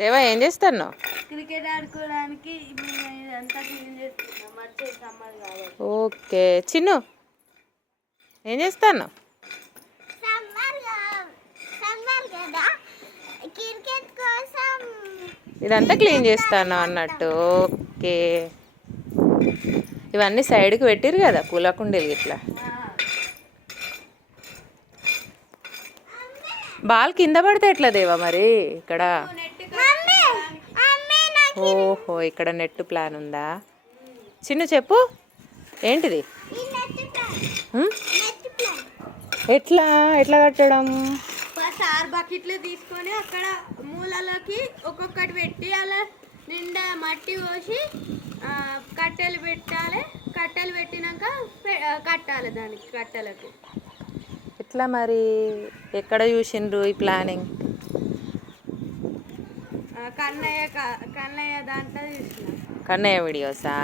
దేవా ఏం చేస్తాను? క్రికెట్ ఆడుకోవడానికి ఇదంతా క్లీన్ చేస్తున్నాం, వచ్చే సమ్మర్ కాబట్టి. ఓకే చిన్ను ఏం చేస్తాను? క్రికెట్ కోసం ఇదంతా క్లీన్ చేస్తాను అన్నట్టు. ఓకే ఇవన్నీ సైడ్కి పెట్టిరు కదా పూల కుండీలు ఇట్లా. బాల్ కింద పడితే ఎట్లా దేవా మరి ఇక్కడ? ఓహో ఇక్కడ నెట్ ప్లాన్ ఉందా? చిన్ను చెప్పు ఏంటిది? ఎట్లా ఎట్లా కట్టడం? సార్ బకెట్లు తీసుకొని అక్కడ మూలలోకి ఒక్కొక్కటి పెట్టి అలా నిండా మట్టి పోసి కట్టెలు పెట్టాలి. కట్టెలు పెట్టినాక కట్టాలి దానికి కట్టెలకు. ఎట్లా మరి ఎక్కడ చూసిండ్రు ఈ ప్లానింగ్? కన్నయ్య దాంట్లో చూసిన. కన్నయ్య వీడియోసా?